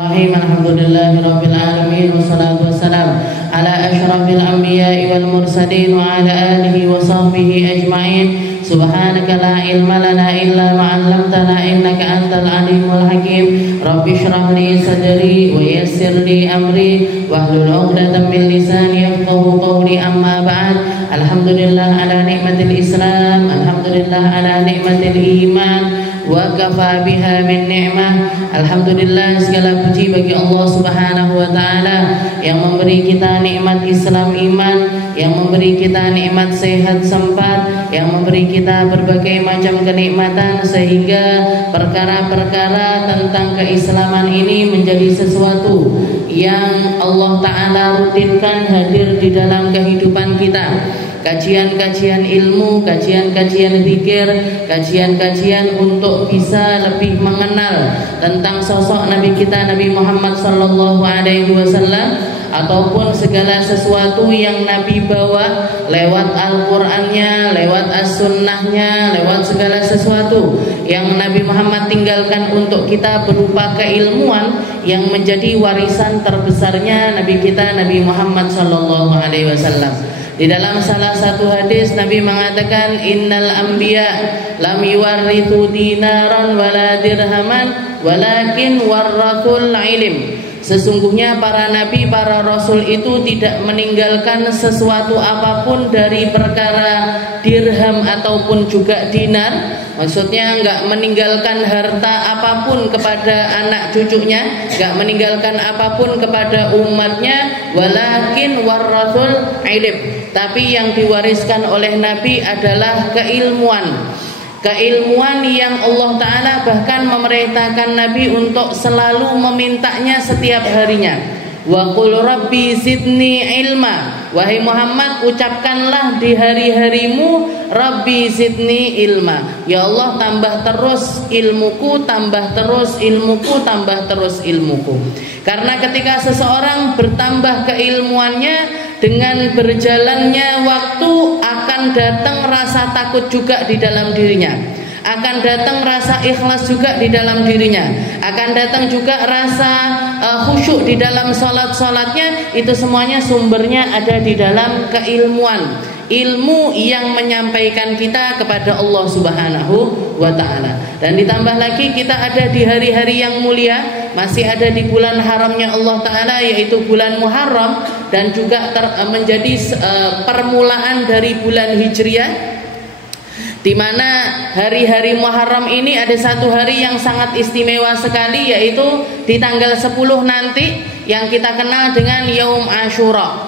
Alhamdulillahirabbil alamin wassalatu wassalamu ala asyrafil anbiya'i wal mursalin wa ala alihi wa sahbihi ajma'in. Subhanaka la ilma lana illa ma 'allamtana innaka antal alimul hakim. Rabbi shrah li sadri wa yassir li amri wahlul 'uqdatam min lisani yafqahu qawli. Amma ba'd. Alhamdulillah ala nikmatil Islam, alhamdulillah ala nikmatil iman, wa kafa biha min ni'mah. Alhamdulillah, segala puji bagi Allah Subhanahu wa taala yang memberi kita nikmat Islam iman, yang memberi kita nikmat sehat sempat, yang memberi kita berbagai macam kenikmatan sehingga perkara-perkara tentang keislaman ini menjadi sesuatu yang Allah taala rutinkan hadir di dalam kehidupan kita. Kajian-kajian ilmu, kajian-kajian zikir, kajian-kajian untuk bisa lebih mengenal tentang sosok Nabi kita Nabi Muhammad sallallahu alaihi wasallam, ataupun segala sesuatu yang Nabi bawa lewat Al-Qur'annya, lewat As-Sunnahnya, lewat segala sesuatu yang Nabi Muhammad tinggalkan untuk kita berupa keilmuan yang menjadi warisan terbesarnya Nabi kita Nabi Muhammad sallallahu alaihi wasallam. Di dalam salah satu hadis Nabi mengatakan, innal anbiya lam yuwarrithu dinaran wala dirhaman walakin warrathul ilm. Sesungguhnya para nabi, para rasul itu tidak meninggalkan sesuatu apapun dari perkara dirham ataupun juga dinar. Maksudnya enggak meninggalkan harta apapun kepada anak cucunya, enggak meninggalkan apapun kepada umatnya, walakin warrathul ilm. Tapi yang diwariskan oleh nabi adalah keilmuan. Keilmuan yang Allah Ta'ala bahkan memerintahkan Nabi untuk selalu memintanya setiap harinya. Wa qul rabbi zidni ilma. Wahai Muhammad, ucapkanlah di hari-harimu, Rabbi zidni ilma. Ya Allah, tambah terus ilmuku, tambah terus ilmuku, tambah terus ilmuku. Karena ketika seseorang bertambah keilmuannya, dengan berjalannya waktu akan datang rasa takut juga di dalam dirinya, akan datang rasa ikhlas juga di dalam dirinya, akan datang juga rasa khusyuk di dalam sholat-sholatnya. Itu semuanya sumbernya ada di dalam keilmuan, ilmu yang menyampaikan kita kepada Allah Subhanahu wa ta'ala. Dan ditambah lagi kita ada di hari-hari yang mulia, masih ada di bulan haramnya Allah Ta'ala, yaitu bulan Muharram, dan juga menjadi permulaan dari bulan Hijriah, di mana hari-hari Muharram ini ada satu hari yang sangat istimewa sekali, yaitu di tanggal 10 nanti yang kita kenal dengan Yaum Ashura.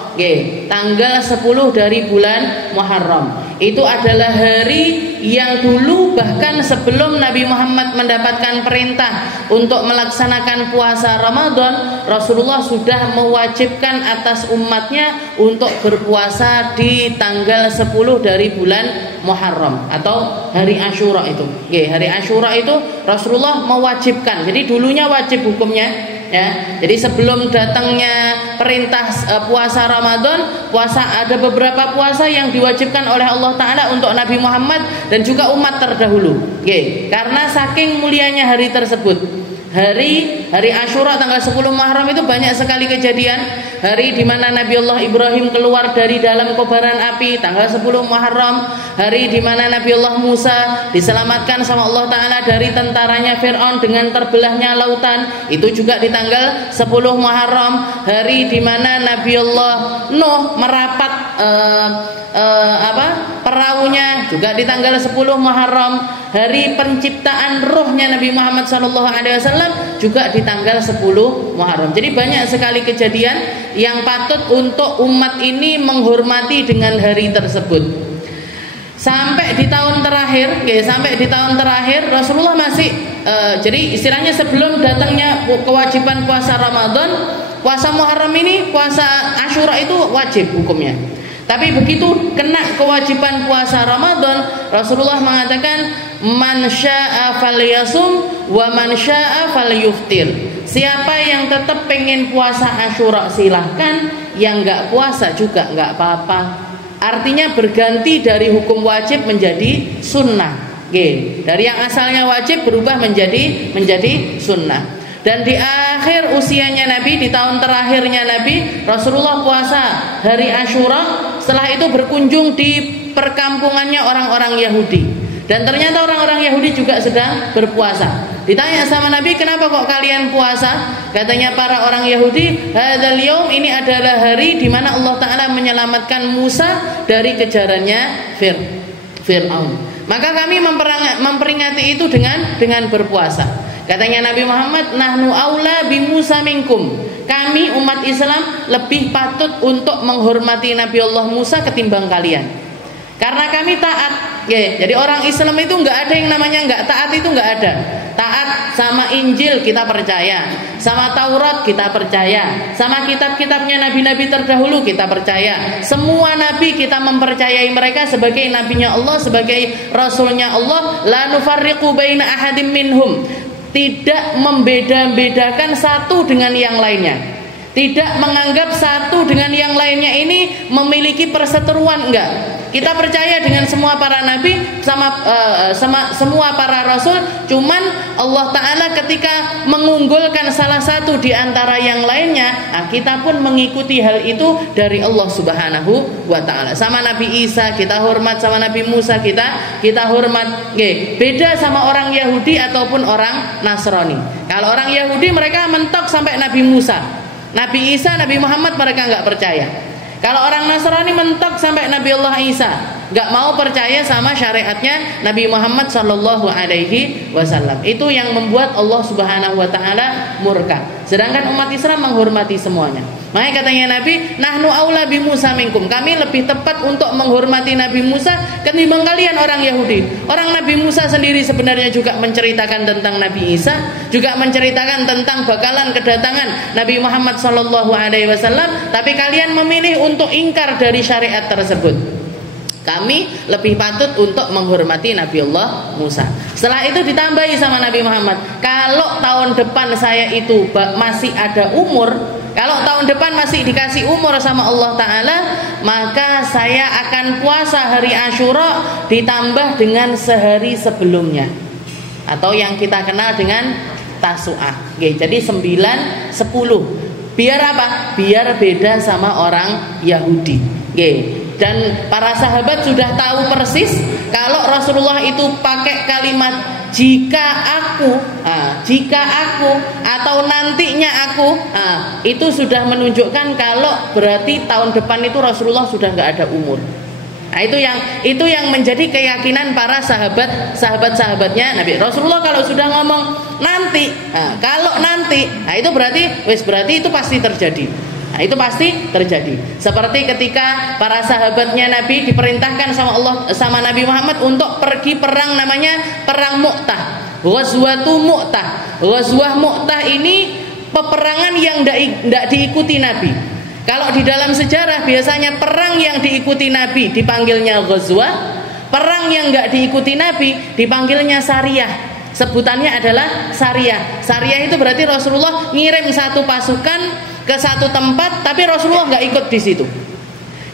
Tanggal 10 dari bulan Muharram. Itu adalah hari yang dulu bahkan sebelum Nabi Muhammad mendapatkan perintah untuk melaksanakan puasa Ramadan, Rasulullah sudah mewajibkan atas umatnya untuk berpuasa di tanggal 10 dari bulan Muharram atau hari Ashura itu. Hari Ashura itu Rasulullah mewajibkan. Jadi dulunya wajib hukumnya, ya. Jadi sebelum datangnya perintah puasa Ramadan, ada beberapa puasa yang diwajibkan oleh Allah Ta'ala untuk Nabi Muhammad dan juga umat terdahulu. Karena saking mulianya hari tersebut. Hari Ashura tanggal 10 Muharram itu banyak sekali kejadian. Hari di mana Nabi Allah Ibrahim keluar dari dalam kobaran api, tanggal 10 Muharram. Hari di mana Nabi Allah Musa diselamatkan sama Allah Ta'ala dari tentaranya Fir'aun dengan terbelahnya lautan, itu juga di tanggal 10 Muharram. Hari di mana Nabi Allah Nuh merapat perahunya, juga di tanggal 10 Muharram. Hari penciptaan ruhnya Nabi Muhammad SAW juga di tanggal 10 Muharram. Jadi banyak sekali kejadian yang patut untuk umat ini menghormati dengan hari tersebut. Sampai di tahun terakhir, Rasulullah masih jadi istilahnya sebelum datangnya kewajiban puasa Ramadan, puasa Muharram ini, puasa Ashura itu wajib hukumnya. Tapi begitu kena kewajiban puasa Ramadan, Rasulullah mengatakan, man syaa falyasum wa man syaa falyuftir. Siapa yang tetap pengen puasa Ashura silahkan, yang enggak puasa juga enggak apa-apa. Artinya berganti dari hukum wajib menjadi sunnah. Dari yang asalnya wajib berubah menjadi sunnah. Dan di akhir usianya Nabi, di tahun terakhirnya Nabi, Rasulullah puasa hari Asyura. Setelah itu berkunjung di perkampungannya orang-orang Yahudi. Dan ternyata orang-orang Yahudi juga sedang berpuasa. Ditanya sama Nabi, kenapa kok kalian puasa? Katanya para orang Yahudi, hadzal yaum, ini adalah hari di mana Allah Ta'ala menyelamatkan Musa dari kejarannya Fir'aun. Maka kami memperingati itu dengan berpuasa. Katanya Nabi Muhammad, nahnu aula bi Musa minkum. Kami umat Islam lebih patut untuk menghormati Nabi Allah Musa ketimbang kalian. Karena kami taat. Jadi orang Islam itu nggak ada yang namanya nggak taat, itu nggak ada. Taat sama Injil kita percaya, sama Taurat kita percaya, sama kitab-kitabnya nabi-nabi terdahulu kita percaya. Semua nabi kita mempercayai mereka sebagai nabinya Allah, sebagai rasulnya Allah. La nufarriqu baina ahadim minhum. Tidak membeda-bedakan satu dengan yang lainnya. Tidak menganggap satu dengan yang lainnya ini memiliki perseteruan, enggak. Kita percaya dengan semua para nabi, sama semua para rasul. Cuman Allah Ta'ala ketika mengunggulkan salah satu di antara yang lainnya, kita pun mengikuti hal itu dari Allah Subhanahu wa Ta'ala. Sama Nabi Isa kita hormat, sama Nabi Musa kita hormat. Beda sama orang Yahudi ataupun orang Nasrani. Kalau orang Yahudi mereka mentok sampai Nabi Musa. Nabi Isa, Nabi Muhammad mereka nggak percaya. Kalau orang Nasrani mentok sampai Nabi Allah Isa, nggak mau percaya sama syariatnya Nabi Muhammad Sallallahu Alaihi Wasallam. Itu yang membuat Allah Subhanahu Wa Taala murka. Sedangkan umat Islam menghormati semuanya. Makanya katanya Nabi, nahnu aula bi Musa minkum. Kami lebih tepat untuk menghormati Nabi Musa ketimbang kalian orang Yahudi. Orang Nabi Musa sendiri sebenarnya juga menceritakan tentang Nabi Isa, juga menceritakan tentang bakalan kedatangan Nabi Muhammad Sallallahu Alaihi Wasallam. Tapi kalian memilih untuk ingkar dari syariat tersebut. Kami lebih patut untuk menghormati Nabi Allah Musa. Setelah itu ditambahi sama Nabi Muhammad, kalau tahun depan saya itu masih ada umur, kalau tahun depan masih dikasih umur sama Allah Ta'ala, maka saya akan puasa hari Asyura ditambah dengan sehari sebelumnya, atau yang kita kenal dengan Tasu'ah. Jadi 9, 10. Biar apa? Biar beda sama orang Yahudi. Dan para sahabat sudah tahu persis kalau Rasulullah itu pakai kalimat jika aku atau nantinya aku, itu sudah menunjukkan kalau berarti tahun depan itu Rasulullah sudah nggak ada umur. Nah, itu yang menjadi keyakinan para sahabatnya Nabi. Rasulullah kalau sudah ngomong nanti, kalau nanti, itu berarti itu pasti terjadi. Nah, itu pasti terjadi. Seperti ketika para sahabatnya Nabi diperintahkan sama Nabi Muhammad untuk pergi perang, namanya perang Mu'tah. Ghazwatu Mu'tah. Ghazwah Mu'tah ini peperangan yang tidak diikuti Nabi. Kalau di dalam sejarah biasanya perang yang diikuti Nabi dipanggilnya ghazwah, perang yang nggak diikuti Nabi dipanggilnya sariyah. Sebutannya adalah sariyah. Sariyah itu berarti Rasulullah ngirim satu pasukan ke satu tempat, tapi Rasulullah nggak ikut di situ.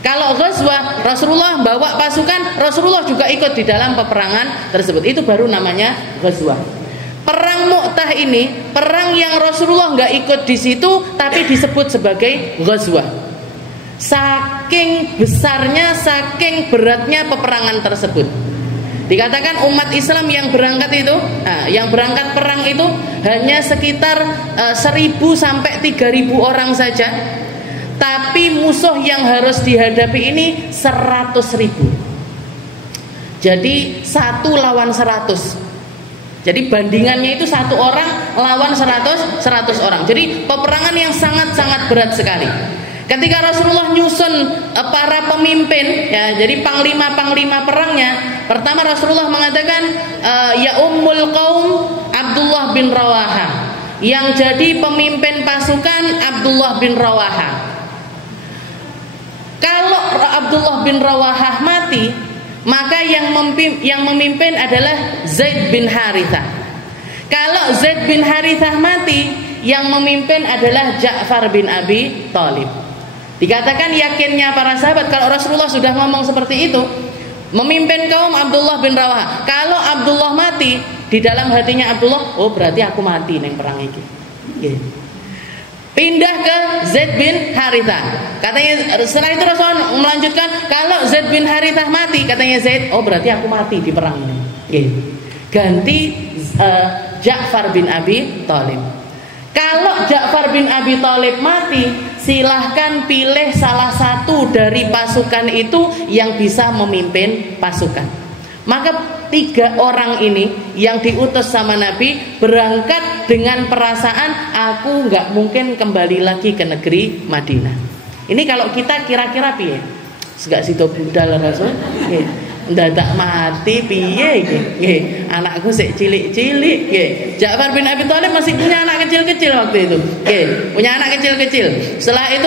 Kalau ghazwah, Rasulullah bawa pasukan, Rasulullah juga ikut di dalam peperangan tersebut. Itu baru namanya ghazwah. Perang Mu'tah ini perang yang Rasulullah nggak ikut di situ, tapi disebut sebagai ghazwah. Saking besarnya, saking beratnya peperangan tersebut. Dikatakan umat Islam yang berangkat itu, yang berangkat perang itu hanya sekitar 1.000 sampai 3.000 orang saja. Tapi musuh yang harus dihadapi ini 100.000. Jadi 1 lawan 100. Jadi bandingannya itu 1 orang lawan 100 orang. Jadi peperangan yang sangat-sangat berat sekali. Ketika Rasulullah nyusun para pemimpin, jadi panglima perangnya, pertama Rasulullah mengatakan ya ummul qaum Abdullah bin Rawaha. Yang jadi pemimpin pasukan Abdullah bin Rawaha. Kalau Abdullah bin Rawaha mati, maka yang memimpin adalah Zaid bin Harithah. Kalau Zaid bin Harithah mati, yang memimpin adalah Ja'far bin Abi Thalib. Dikatakan yakinnya para sahabat kalau Rasulullah sudah ngomong seperti itu, memimpin kaum Abdullah bin Rawaha. Kalau Abdullah mati, di dalam hatinya Abdullah, oh berarti aku mati neng perang ini. Pindah ke Zaid bin Harithah. Katanya setelah itu Rasulullah melanjutkan, kalau Zaid bin Harithah mati, katanya Zaid, oh berarti aku mati di perang ini. Ganti Ja'far bin Abi Thalib. Kalau Ja'far bin Abi Thalib mati, silahkan pilih salah satu dari pasukan itu yang bisa memimpin pasukan. Maka 3 orang ini yang diutus sama Nabi berangkat dengan perasaan aku nggak mungkin kembali lagi ke negeri Madinah. Ini kalau kita kira-kira piye? Segak sido budal Rasul. Ndadak mati piye iki? Anakku sik cilik-cilik nggih. Ja'far bin Abi Thalib masih punya anak kecil-kecil waktu itu. Punya anak kecil-kecil. Setelah itu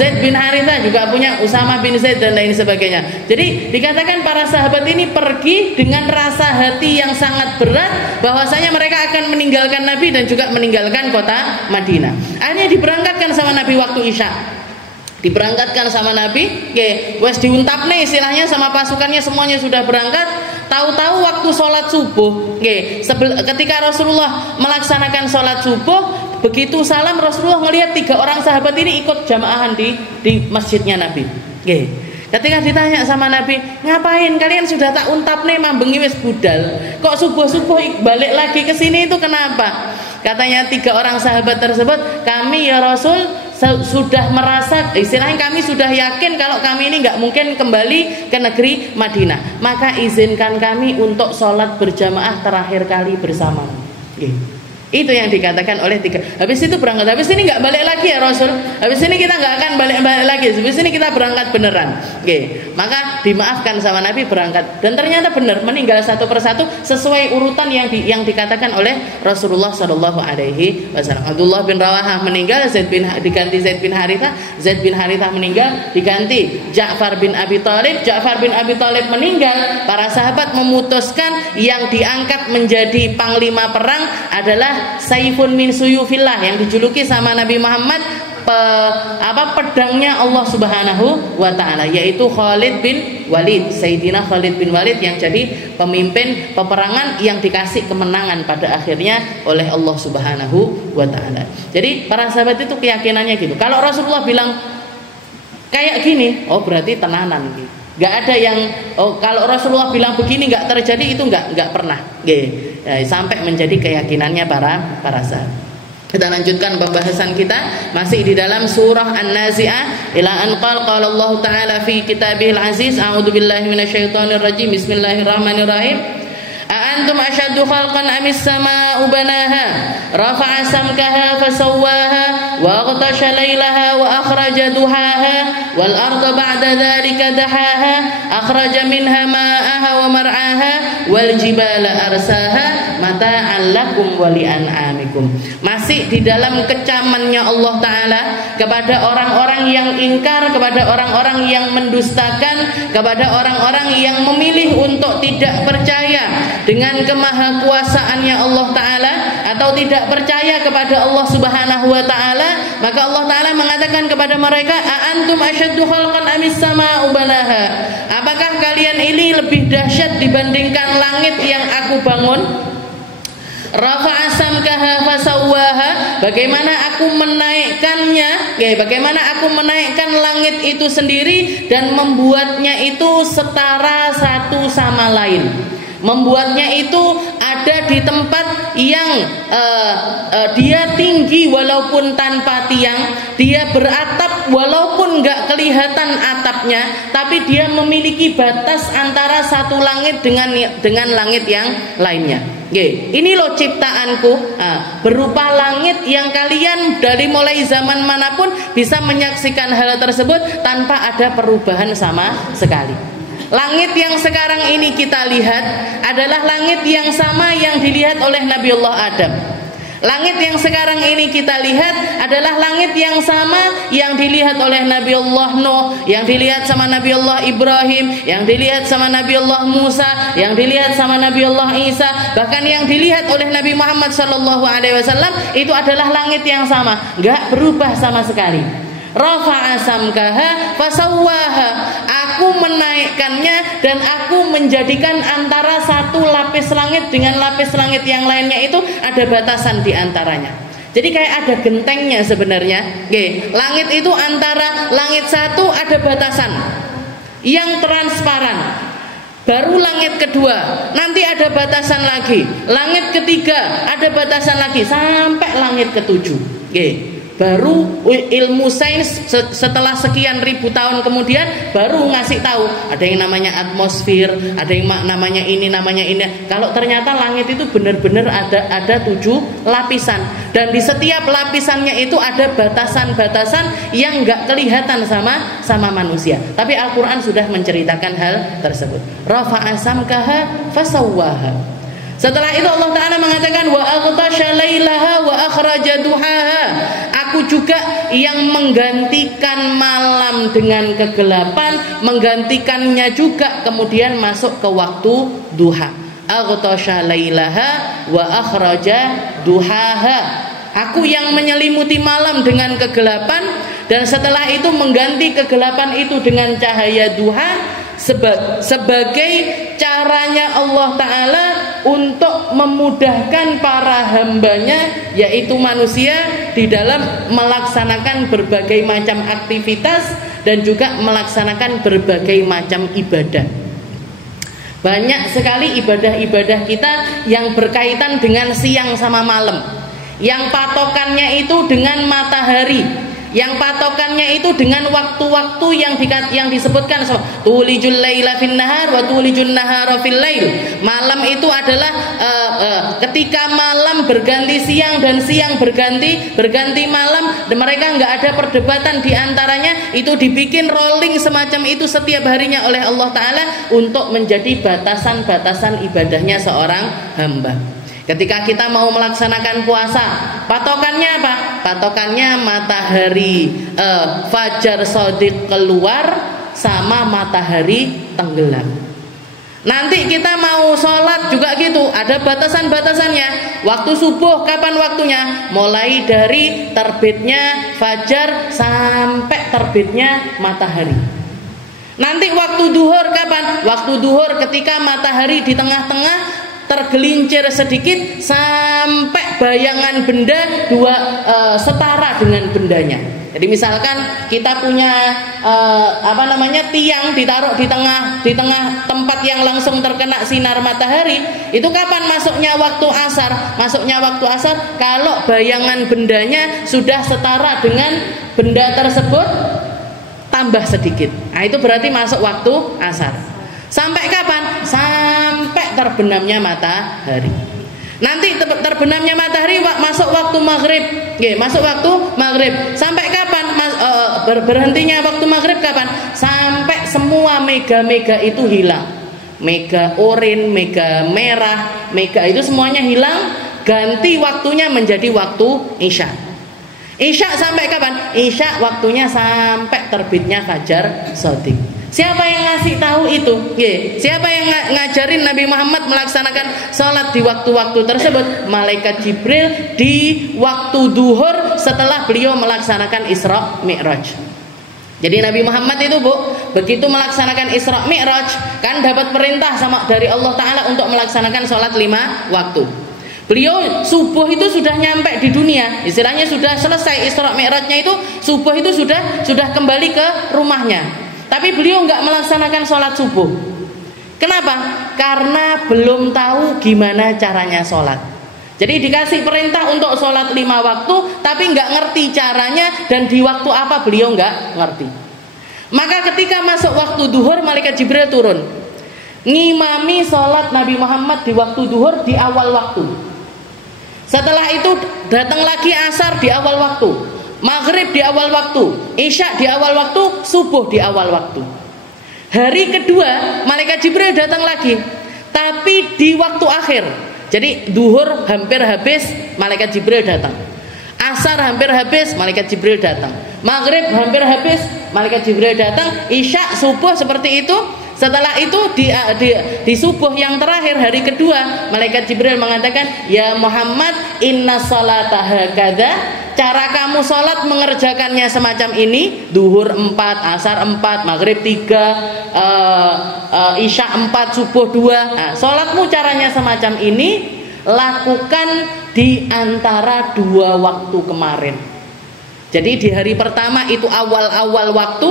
Zaid bin Harithah juga punya Usama bin Zaid dan lain sebagainya. Jadi dikatakan para sahabat ini pergi dengan rasa hati yang sangat berat bahwasanya mereka akan meninggalkan Nabi dan juga meninggalkan kota Madinah. Akhirnya diberangkatkan sama Nabi waktu Isya. Diberangkatkan sama Nabi, wes diuntap nih istilahnya sama pasukannya, semuanya sudah berangkat. Tahu-tahu waktu sholat subuh, ketika Rasulullah melaksanakan sholat subuh, begitu salam Rasulullah ngelihat 3 orang sahabat ini ikut jamaahan di masjidnya Nabi. Ketika ditanya sama Nabi, ngapain kalian sudah tak untap nih mambengi wes budal, kok subuh-subuh balik lagi ke sini itu kenapa? Katanya 3 orang sahabat tersebut, kami ya Rasul sudah merasa, istilahnya kami sudah yakin kalau kami ini nggak mungkin kembali ke negeri Madinah, maka izinkan kami untuk sholat berjamaah terakhir kali bersama. Itu yang dikatakan oleh 3. Habis itu berangkat. Habis ini nggak balik lagi ya Rasul. Habis ini kita nggak akan balik lagi. Habis ini kita berangkat beneran. Maka dimaafkan sama Nabi, berangkat. Dan ternyata benar meninggal satu persatu sesuai urutan yang dikatakan oleh Rasulullah Shallallahu Alaihi Wasallam. Abdullah bin Rawahah meninggal, diganti Zaid bin Harithah. Zaid bin Harithah meninggal, diganti Ja'far bin Abi Thalib. Ja'far bin Abi Thalib meninggal. Para sahabat memutuskan yang diangkat menjadi panglima perang adalah Saifun min suyufillah, yang dijuluki sama Nabi Muhammad pedangnya Allah Subhanahu wa taala, yaitu Khalid bin Walid. Sayyidina Khalid bin Walid yang jadi pemimpin peperangan yang dikasih kemenangan pada akhirnya oleh Allah Subhanahu wa taala. Jadi para sahabat itu keyakinannya gitu. Kalau Rasulullah bilang kayak gini, oh berarti tenanan gitu. Gak ada yang kalau Rasulullah bilang begini nggak terjadi, itu nggak pernah. Sampai menjadi keyakinannya para sahabat. Kita lanjutkan pembahasan kita masih di dalam surah An-Nazi'ah ila an qala Allah taala fi kitabihil aziz, a'udzubillahi minasyaitonir rajim, bismillahirrahmanirrahim. أأنتم أشد خلقا أم السماء بناها رفع سمكها فسواها وأغطش ليلها وأخرج دحاها والأرض بعد ذلك دحاها أخرج منها ماءها ومرعاها والجبال أرساها متاعا لكم ولأنعامكم. Masih di dalam kecamannya Allah Ta'ala kepada orang-orang yang ingkar, kepada orang-orang yang mendustakan, kepada orang-orang yang memilih untuk tidak percaya dengan kemahakuasaannya Allah Ta'ala atau tidak percaya kepada Allah Subhanahu wa Ta'ala. Maka Allah Ta'ala mengatakan kepada mereka, a'antum asyaddu khalqan amis sama'u banaha, apakah kalian ini lebih dahsyat dibandingkan langit yang aku bangun? Rafa'a samkaha fasawwaha, bagaimana aku menaikkannya, bagaimana aku menaikkan langit itu sendiri dan membuatnya itu setara satu sama lain, membuatnya itu ada di tempat yang dia tinggi walaupun tanpa tiang, dia beratap walaupun nggak kelihatan atapnya, tapi dia memiliki batas antara satu langit dengan langit yang lainnya. Ini loh ciptaanku, berupa langit yang kalian dari mulai zaman manapun bisa menyaksikan hal tersebut tanpa ada perubahan sama sekali. Langit yang sekarang ini kita lihat adalah langit yang sama yang dilihat oleh Nabiullah Adam. Langit yang sekarang ini kita lihat adalah langit yang sama yang dilihat oleh Nabiullah Nuh, yang dilihat sama Nabiullah Ibrahim, yang dilihat sama Nabiullah Musa, yang dilihat sama Nabiullah Isa, bahkan yang dilihat oleh Nabi Muhammad SAW, itu adalah langit yang sama, gak berubah sama sekali. Rafa'a samkaha fasawwaha, aku menaikkannya dan aku menjadikan antara satu lapis langit dengan lapis langit yang lainnya itu ada batasan di antaranya. Jadi kayak ada gentengnya sebenarnya. Langit itu antara langit satu ada batasan yang transparan. Baru langit kedua, nanti ada batasan lagi. Langit ketiga ada batasan lagi sampai langit ketujuh. Baru ilmu sains setelah sekian ribu tahun kemudian baru ngasih tahu ada yang namanya atmosfer, ada yang namanya ini, namanya ini. Kalau ternyata langit itu benar-benar ada 7 lapisan, dan di setiap lapisannya itu ada batasan-batasan yang nggak kelihatan sama manusia. Tapi Al-Quran sudah menceritakan hal tersebut. Rafa'a samkaha fasawwaha. Setelah itu Allah Ta'ala mengatakan wa aghtasha lailaha wa akhraja duhaha. Aku juga yang menggantikan malam dengan kegelapan, menggantikannya juga kemudian masuk ke waktu duha. Aghtasha lailaha wa akhraja duhaha. Aku yang menyelimuti malam dengan kegelapan, dan setelah itu mengganti kegelapan itu dengan cahaya duha, sebagai caranya Allah Ta'ala untuk memudahkan para hambanya, yaitu manusia, di dalam melaksanakan berbagai macam aktivitas dan juga melaksanakan berbagai macam ibadah. Banyak sekali ibadah-ibadah kita yang berkaitan dengan siang sama malam, yang patokannya itu dengan matahari, yang patokannya itu dengan waktu-waktu yang disebutkan tulijul laila fin nahar wa tulijun nahara fil lail. Malam itu adalah ketika malam berganti siang dan siang berganti malam, dan mereka nggak ada perdebatan di antaranya. Itu dibikin rolling semacam itu setiap harinya oleh Allah Ta'ala untuk menjadi batasan-batasan ibadahnya seorang hamba. Ketika kita mau melaksanakan puasa, patokannya apa? Patokannya matahari fajar shadiq keluar sama matahari tenggelam. Nanti kita mau sholat juga gitu, ada batasan-batasannya. Waktu subuh kapan waktunya? Mulai dari terbitnya fajar sampai terbitnya matahari. Nanti waktu duhur kapan? Waktu duhur ketika matahari di tengah-tengah tergelincir sedikit sampai bayangan benda setara dengan bendanya. Jadi misalkan kita punya tiang ditaruh di tengah tempat yang langsung terkena sinar matahari, itu kapan masuknya waktu asar? Masuknya waktu asar kalau bayangan bendanya sudah setara dengan benda tersebut tambah sedikit. Nah, itu berarti masuk waktu asar. Sampai kapan? Sampai terbenamnya matahari. Nanti terbenamnya matahari masuk waktu maghrib. Masuk waktu maghrib. Sampai kapan? Berhentinya waktu maghrib kapan? Sampai semua mega-mega itu hilang. Mega oranye, mega merah, mega itu semuanya hilang. Ganti waktunya menjadi waktu isya. Isya sampai kapan? Isya waktunya sampai terbitnya fajar shadiq. Siapa yang ngasih tahu itu? Siapa yang ngajarin Nabi Muhammad melaksanakan sholat di waktu-waktu tersebut? Malaikat Jibril di waktu duhur setelah beliau melaksanakan Isra Mi'raj. Jadi Nabi Muhammad itu begitu melaksanakan Isra Mi'raj, kan dapat perintah dari Allah Ta'ala untuk melaksanakan sholat 5 waktu. Beliau subuh itu sudah nyampe di dunia, istilahnya sudah selesai Isra Mi'rajnya itu, subuh itu sudah kembali ke rumahnya. Tapi beliau nggak melaksanakan sholat subuh. Kenapa? Karena belum tahu gimana caranya sholat. Jadi dikasih perintah untuk sholat 5 waktu, tapi nggak ngerti caranya dan di waktu apa beliau nggak ngerti. Maka ketika masuk waktu duhur, malaikat Jibril turun, ngimami sholat Nabi Muhammad di waktu duhur di awal waktu. Setelah itu datang lagi asar di awal waktu, maghrib di awal waktu, isya di awal waktu, subuh di awal waktu. Hari kedua malaikat Jibril datang lagi, tapi di waktu akhir. Jadi duhur hampir habis, malaikat Jibril datang. Asar hampir habis, malaikat Jibril datang. Maghrib hampir habis, malaikat Jibril datang. Isya, subuh seperti itu. Setelah itu di subuh yang terakhir hari kedua, malaikat Jibril mengatakan, "Ya Muhammad, inna salata hakadha." Cara kamu sholat mengerjakannya semacam ini. Duhur 4, asar 4, maghrib 3, isya 4, subuh 2. Nah, sholatmu caranya semacam ini. lakukan di antara dua waktu kemarin. Jadi di hari pertama itu awal-awal waktu,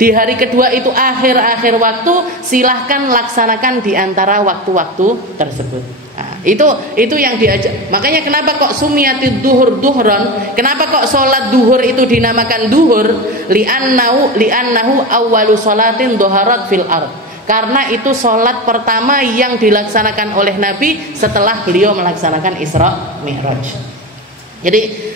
di hari kedua itu akhir-akhir waktu, silahkan laksanakan di antara waktu-waktu tersebut. Nah, itu yang diajak. Makanya kenapa kok sumiyatid duhur duhron? Kenapa kok sholat duhur itu dinamakan duhur? Li'annahu awwalu sholatin duharat fil ard. Karena itu sholat pertama yang dilaksanakan oleh Nabi setelah beliau melaksanakan Isra Mi'raj. Jadi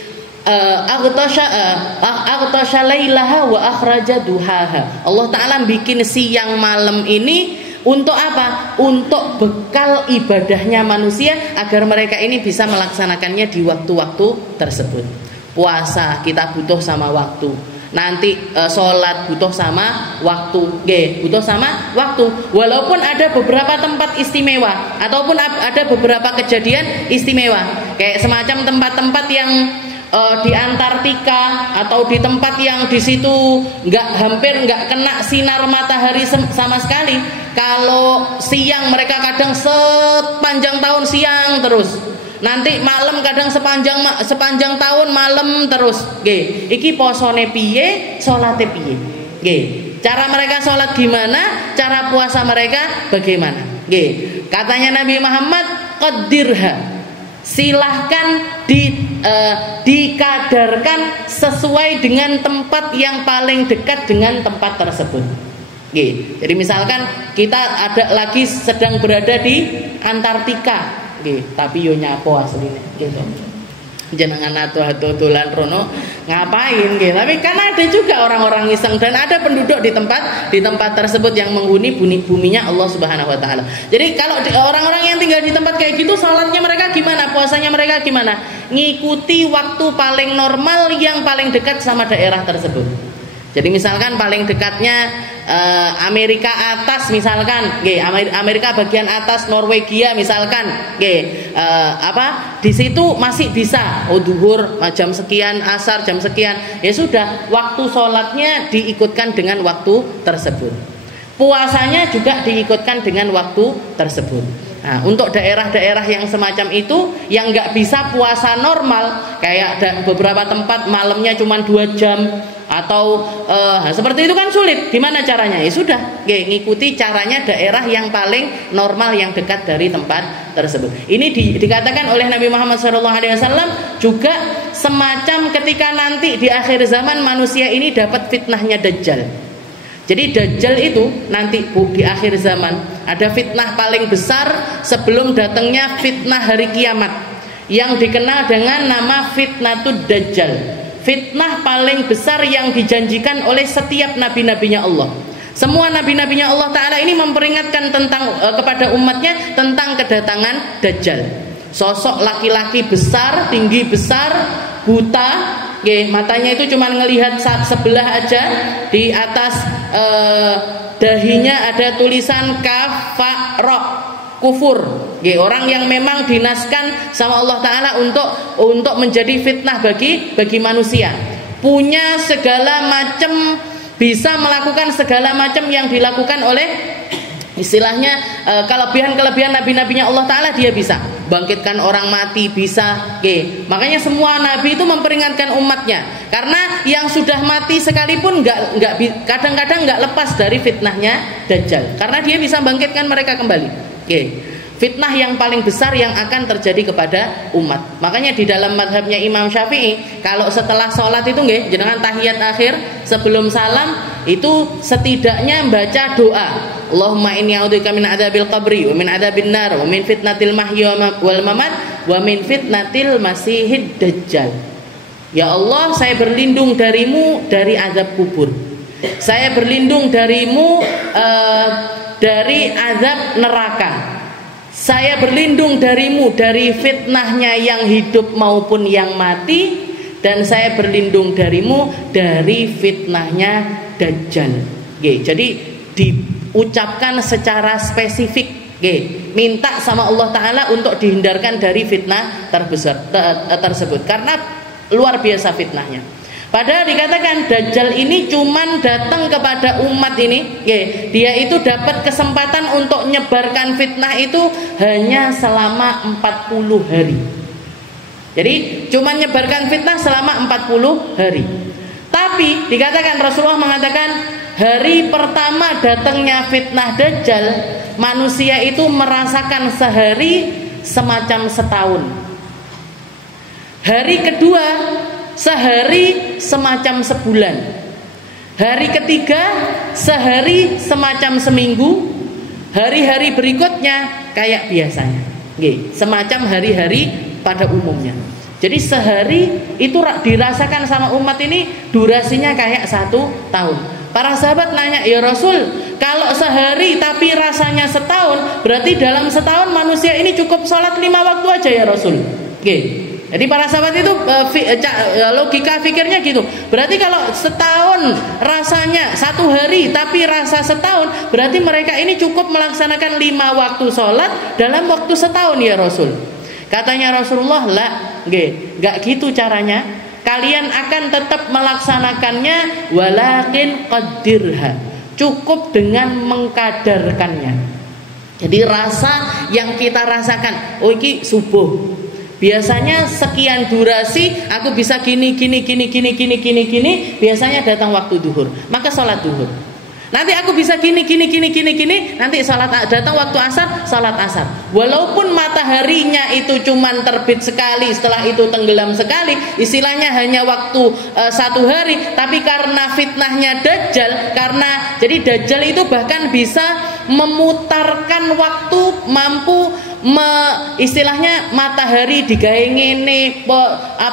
aghtasha lailaha wa akhraja duhaha. Allah Ta'ala bikin siang malam ini untuk apa? Untuk bekal ibadahnya manusia agar mereka ini bisa melaksanakannya di waktu-waktu tersebut. Puasa kita butuh sama waktu. Nanti sholat butuh sama waktu. Butuh sama waktu. Walaupun ada beberapa tempat istimewa ataupun ada beberapa kejadian istimewa, kayak semacam tempat-tempat yang di Antartika atau di tempat yang di situ hampir nggak kena sinar matahari sama sekali. Kalau siang mereka kadang sepanjang tahun siang terus, nanti malam kadang sepanjang tahun malam terus. Iki posone piye, salate piye? Cara mereka sholat gimana, cara puasa mereka bagaimana? Katanya Nabi Muhammad, qaddirha, silahkan dikadarkan sesuai dengan tempat yang paling dekat dengan tempat tersebut. Jadi misalkan kita sedang berada di Antartika, tapi yo nyapo asline gitu. Jenengan atuh-atuh dolan rono ngapain gitu. Tapi kan ada juga orang-orang iseng dan ada penduduk di tempat tersebut yang menghuni buminya Allah Subhanahu wa taala. Jadi kalau orang-orang yang tinggal di tempat kayak gitu, salatnya mereka gimana? Puasanya mereka gimana? Ngikuti waktu paling normal yang paling dekat sama daerah tersebut. Jadi misalkan paling dekatnya Amerika atas misalkan, Amerika bagian atas Norwegia misalkan, di situ masih bisa duhur jam sekian, asar jam sekian, ya sudah, waktu sholatnya diikutkan dengan waktu tersebut. Puasanya juga diikutkan dengan waktu tersebut. Nah, untuk daerah-daerah yang semacam itu yang nggak bisa puasa normal, kayak beberapa tempat malamnya cuma 2 jam atau seperti itu kan sulit. Gimana caranya? Ya sudah, ngikuti caranya daerah yang paling normal yang dekat dari tempat tersebut. Ini dikatakan oleh Nabi Muhammad SAW juga semacam ketika nanti di akhir zaman manusia ini dapat fitnahnya Dajjal. Jadi Dajjal itu nanti di akhir zaman ada fitnah paling besar sebelum datangnya fitnah hari kiamat yang dikenal dengan nama fitnatud Dajjal. Fitnah paling besar yang dijanjikan oleh setiap nabi-nabinya Allah. Semua nabi-nabinya Allah Ta'ala ini memperingatkan kepada umatnya tentang kedatangan Dajjal. Sosok laki-laki besar, tinggi besar, buta, matanya itu cuma ngelihat sebelah aja. Di atas dahinya ada tulisan kafar, kufur. Orang yang memang dinaskan sama Allah Ta'ala untuk menjadi fitnah bagi manusia. Punya segala macam, bisa melakukan segala macam yang dilakukan oleh istilahnya kelebihan-kelebihan nabi-nabinya Allah Ta'ala. Dia bisa bangkitkan orang mati, bisa. Makanya semua nabi itu memperingatkan umatnya, karena yang sudah mati sekalipun kadang-kadang nggak lepas dari fitnahnya Dajjal, karena dia bisa bangkitkan mereka kembali. Fitnah yang paling besar yang akan terjadi kepada umat. Makanya di dalam madhabnya Imam Syafi'i, kalau setelah sholat itu jenengan tahiyat akhir sebelum salam itu setidaknya baca doa, Allahumma inni a'udzubika min adzabil qabri wa min adzabin nar wa min fitnatil mahya wal mamat wa min fitnatil masihid dajjal. Ya Allah, saya berlindung darimu dari azab kubur. Saya berlindung darimu dari azab neraka. Saya berlindung darimu dari fitnahnya yang hidup maupun yang mati, dan saya berlindung darimu dari fitnahnya Dajjal. Jadi diucapkan secara spesifik, minta sama Allah Ta'ala untuk dihindarkan dari fitnah tersebut, karena luar biasa fitnahnya. Padahal dikatakan Dajjal ini cuman datang kepada umat ini, dia itu dapat kesempatan untuk menyebarkan fitnah itu hanya selama 40 hari. Jadi cuman menyebarkan fitnah selama 40 hari. Tapi dikatakan Rasulullah mengatakan hari pertama datangnya fitnah Dajjal, manusia itu merasakan sehari semacam setahun. Hari kedua sehari semacam sebulan. Hari ketiga sehari semacam seminggu. Hari-hari berikutnya kayak biasanya. Semacam hari-hari pada umumnya. Jadi sehari itu dirasakan sama umat ini durasinya kayak 1 tahun. Para sahabat nanya, ya Rasul, kalau sehari tapi rasanya setahun, berarti dalam setahun manusia ini cukup sholat 5 waktu aja ya Rasul. Jadi para sahabat itu logika pikirnya gitu. Berarti kalau setahun rasanya 1 hari tapi rasa setahun, berarti mereka ini cukup melaksanakan 5 waktu sholat dalam waktu setahun ya Rasul. Katanya Rasulullah, gak gitu caranya. Kalian akan tetap melaksanakannya, walakin qaddirha, cukup dengan mengkadarkannya. Jadi rasa yang kita rasakan, oh ini subuh, biasanya sekian durasi aku bisa gini, biasanya datang waktu duhur, maka sholat duhur. Nanti aku bisa gini, nanti datang waktu asar, salat asar. Walaupun mataharinya itu cuman terbit sekali, setelah itu tenggelam sekali, istilahnya hanya waktu 1 hari, tapi karena fitnahnya Dajjal, jadi Dajjal itu bahkan bisa memutarkan waktu, mampu istilahnya matahari digawe ngene,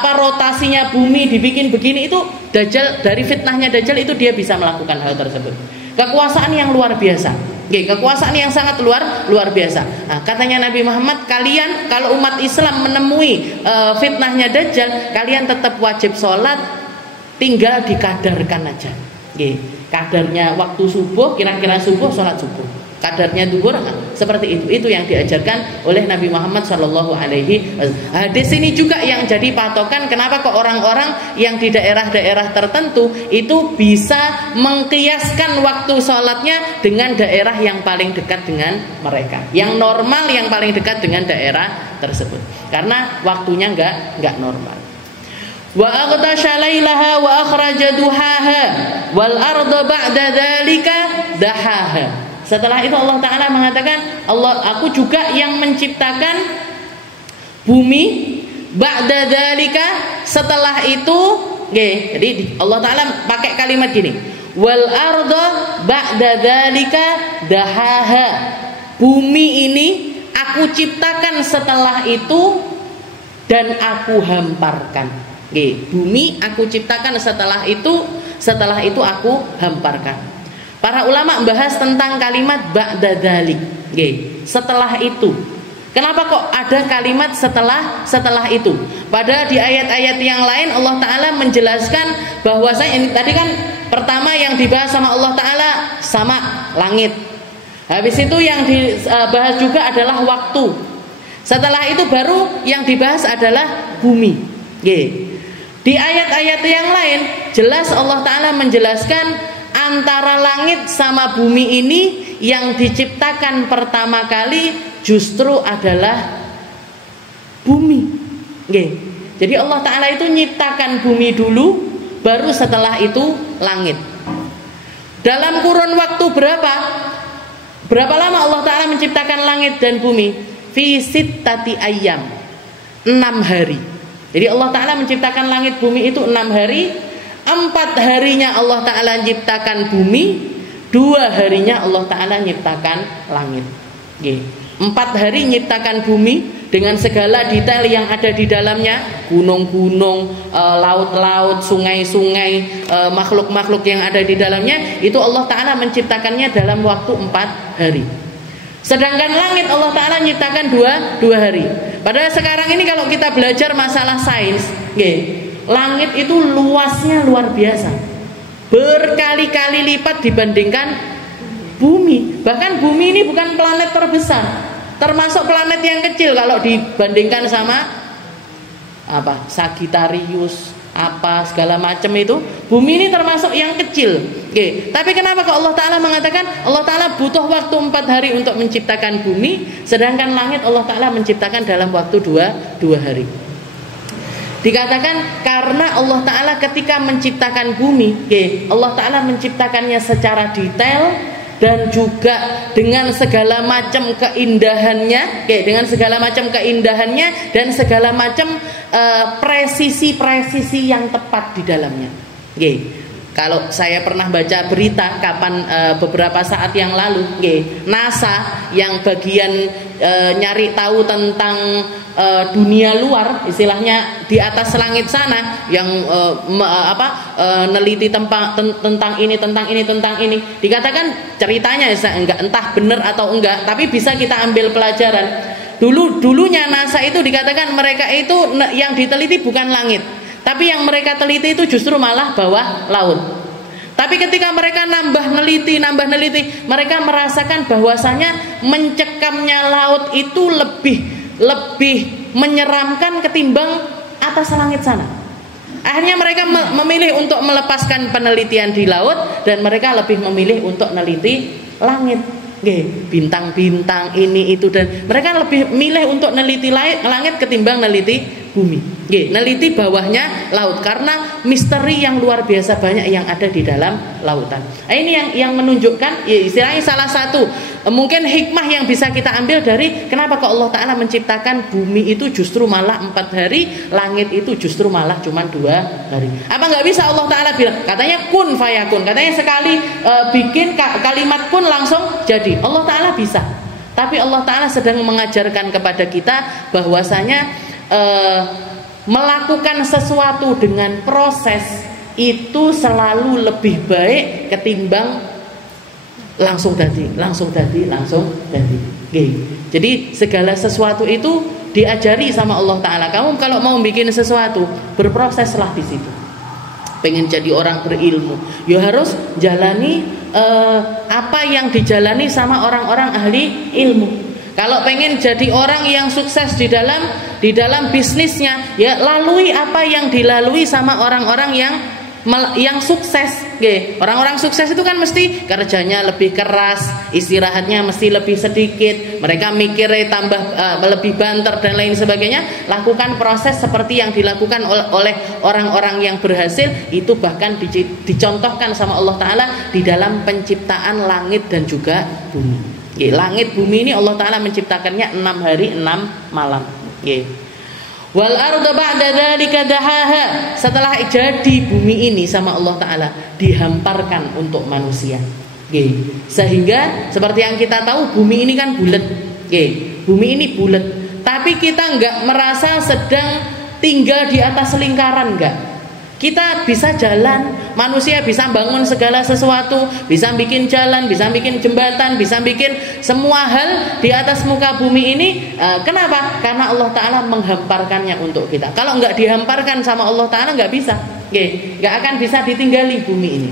rotasinya bumi dibikin begini, itu Dajjal, dari fitnahnya Dajjal itu dia bisa melakukan hal tersebut. Kekuasaan yang luar biasa, kekuasaan yang sangat luar biasa. Nah, katanya Nabi Muhammad, kalian kalau umat Islam menemui fitnahnya Dajjal, kalian tetap wajib sholat, tinggal dikadarkan aja. Kadarnya waktu subuh, kira-kira subuh sholat subuh. Kadarnya duhur, seperti itu yang diajarkan oleh Nabi Muhammad SAW. Hadis ini juga yang jadi patokan kenapa kok orang-orang yang di daerah-daerah tertentu itu bisa mengkiaskan waktu sholatnya dengan daerah yang paling dekat dengan mereka, yang normal yang paling dekat dengan daerah tersebut, karena waktunya nggak normal. Wa aghtasha lailaha wa akhraja duhaha wal arda ba'da dzalika dahaha. Setelah itu Allah Ta'ala mengatakan, aku juga yang menciptakan bumi ba'da dzalika, setelah itu, jadi Allah Ta'ala pakai kalimat gini, wal arda ba'da dzalika dahaha. Bumi ini aku ciptakan setelah itu dan aku hamparkan. Bumi aku ciptakan setelah itu aku hamparkan. Para ulama membahas tentang kalimat ba'da dzalik, setelah itu. Kenapa kok ada kalimat setelah itu? Padahal di ayat-ayat yang lain Allah Ta'ala menjelaskan bahwasanya ini tadi kan pertama yang dibahas sama Allah Ta'ala sama langit. Habis itu yang dibahas juga adalah waktu. Setelah itu baru yang dibahas adalah bumi. Di ayat-ayat yang lain jelas Allah Ta'ala menjelaskan antara langit sama bumi ini yang diciptakan pertama kali justru adalah bumi. Jadi Allah Ta'ala itu nyiptakan bumi dulu, baru setelah itu langit. Dalam kurun waktu berapa lama Allah Ta'ala menciptakan langit dan bumi? Fi sittati ayyam, 6 hari. Jadi Allah Ta'ala menciptakan langit bumi itu 6 hari. 4 harinya Allah Ta'ala menciptakan bumi, 2 harinya Allah Ta'ala menciptakan langit. 4 hari menciptakan bumi dengan segala detail yang ada di dalamnya, gunung-gunung, laut-laut, sungai-sungai, makhluk-makhluk yang ada di dalamnya, itu Allah Ta'ala menciptakannya dalam waktu 4 hari. Sedangkan langit Allah Ta'ala menciptakan 2 hari. Padahal sekarang ini kalau kita belajar masalah sains, langit itu luasnya luar biasa, berkali-kali lipat dibandingkan bumi. Bahkan bumi ini bukan planet terbesar, termasuk planet yang kecil kalau dibandingkan sama Sagittarius, apa segala macam itu. Bumi ini termasuk yang kecil. Oke. Tapi kenapa kok Allah Ta'ala mengatakan Allah Ta'ala butuh waktu 4 hari untuk menciptakan bumi, sedangkan langit Allah Ta'ala menciptakan dalam waktu 2 hari. Dikatakan karena Allah Ta'ala ketika menciptakan bumi, Allah Ta'ala menciptakannya secara detail dan juga dengan segala macam keindahannya, dengan segala macam keindahannya dan segala macam presisi yang tepat di dalamnya. Kalau saya pernah baca berita beberapa saat yang lalu, NASA yang bagian nyari tahu tentang dunia luar, istilahnya di atas langit sana, yang neliti tentang ini, dikatakan ceritanya entah benar atau enggak, tapi bisa kita ambil pelajaran. Dulunya NASA itu dikatakan mereka itu yang diteliti bukan langit, tapi yang mereka teliti itu justru malah bawah laut. Tapi ketika mereka nambah neliti, mereka merasakan bahwasanya mencekamnya laut itu lebih menyeramkan ketimbang atas langit sana. Akhirnya mereka memilih untuk melepaskan penelitian di laut dan mereka lebih memilih untuk neliti langit. Bintang-bintang ini itu, dan mereka lebih milih untuk neliti langit ketimbang neliti bumi. Neliti bawahnya laut karena misteri yang luar biasa banyak yang ada di dalam lautan. Ini yang menunjukkan, istilahnya salah satu mungkin hikmah yang bisa kita ambil dari kenapa kok Allah Ta'ala menciptakan bumi itu justru malah 4 hari, langit itu justru malah cuma 2 hari. Apa nggak bisa Allah Ta'ala bilang, katanya kun fayakun, katanya sekali bikin kalimat kun langsung jadi. Allah Ta'ala bisa, tapi Allah Ta'ala sedang mengajarkan kepada kita bahwasanya melakukan sesuatu dengan proses itu selalu lebih baik ketimbang langsung jadi. Jadi segala sesuatu itu diajari sama Allah Ta'ala. Kamu kalau mau bikin sesuatu, berproseslah di situ. Pengen jadi orang berilmu, ya harus jalani apa yang dijalani sama orang-orang ahli ilmu. Kalau pengen jadi orang yang sukses di dalam bisnisnya, ya lalui apa yang dilalui sama orang-orang yang sukses. Orang-orang sukses itu kan mesti kerjanya lebih keras, istirahatnya mesti lebih sedikit, mereka mikirnya tambah lebih banter dan lain sebagainya. Lakukan proses seperti yang dilakukan oleh orang-orang yang berhasil. Itu bahkan dicontohkan sama Allah Ta'ala di dalam penciptaan langit dan juga bumi. Langit bumi ini Allah Ta'ala menciptakannya 6 hari 6 malam. Wal arda ba'da dzalika dahaha. Setelah jadi bumi ini sama Allah Ta'ala dihamparkan untuk manusia. Sehingga seperti yang kita tahu bumi ini kan bulat. Bumi ini bulat. Tapi kita enggak merasa sedang tinggal di atas lingkaran, enggak. Kita bisa jalan, manusia bisa bangun segala sesuatu, bisa bikin jalan, bisa bikin jembatan, bisa bikin semua hal di atas muka bumi ini. Kenapa? Karena Allah Ta'ala menghamparkannya untuk kita. Kalau nggak dihamparkan sama Allah Ta'ala nggak bisa, nggak akan bisa ditinggali bumi ini.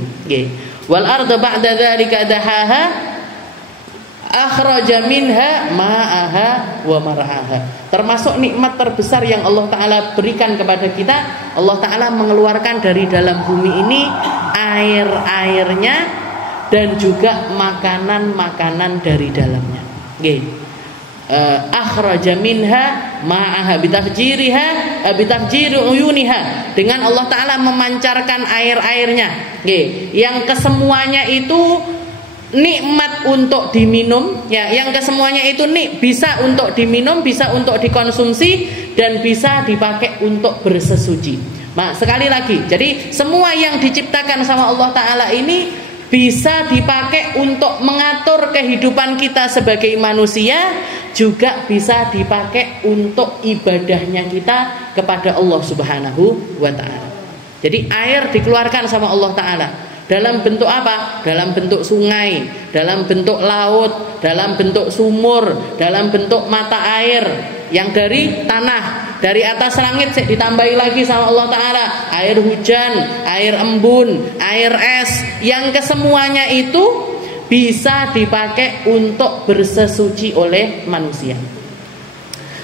Wal arda ba'da dzalika dahaha akhraja minha ma'aha wa mar'aha. Termasuk nikmat terbesar yang Allah Ta'ala berikan kepada kita, Allah Ta'ala mengeluarkan dari dalam bumi ini air-airnya dan juga makanan-makanan dari dalamnya. Akhraja minha ma'aha bitafjiri uyuniha, dengan Allah Ta'ala memancarkan air-airnya, yang kesemuanya itu nikmat untuk diminum, ya, yang kesemuanya itu bisa untuk diminum, bisa untuk dikonsumsi, dan bisa dipakai untuk bersesuci. Nah, sekali lagi, jadi semua yang diciptakan sama Allah Ta'ala ini bisa dipakai untuk mengatur kehidupan kita sebagai manusia, juga bisa dipakai untuk ibadahnya kita kepada Allah Subhanahu wa Ta'ala. Jadi air dikeluarkan sama Allah Ta'ala dalam bentuk apa? Dalam bentuk sungai, dalam bentuk laut, dalam bentuk sumur, dalam bentuk mata air yang dari tanah, dari atas langit ditambahi lagi sama Allah Ta'ala air hujan, air embun, air es, yang kesemuanya itu bisa dipakai untuk bersesuci oleh manusia.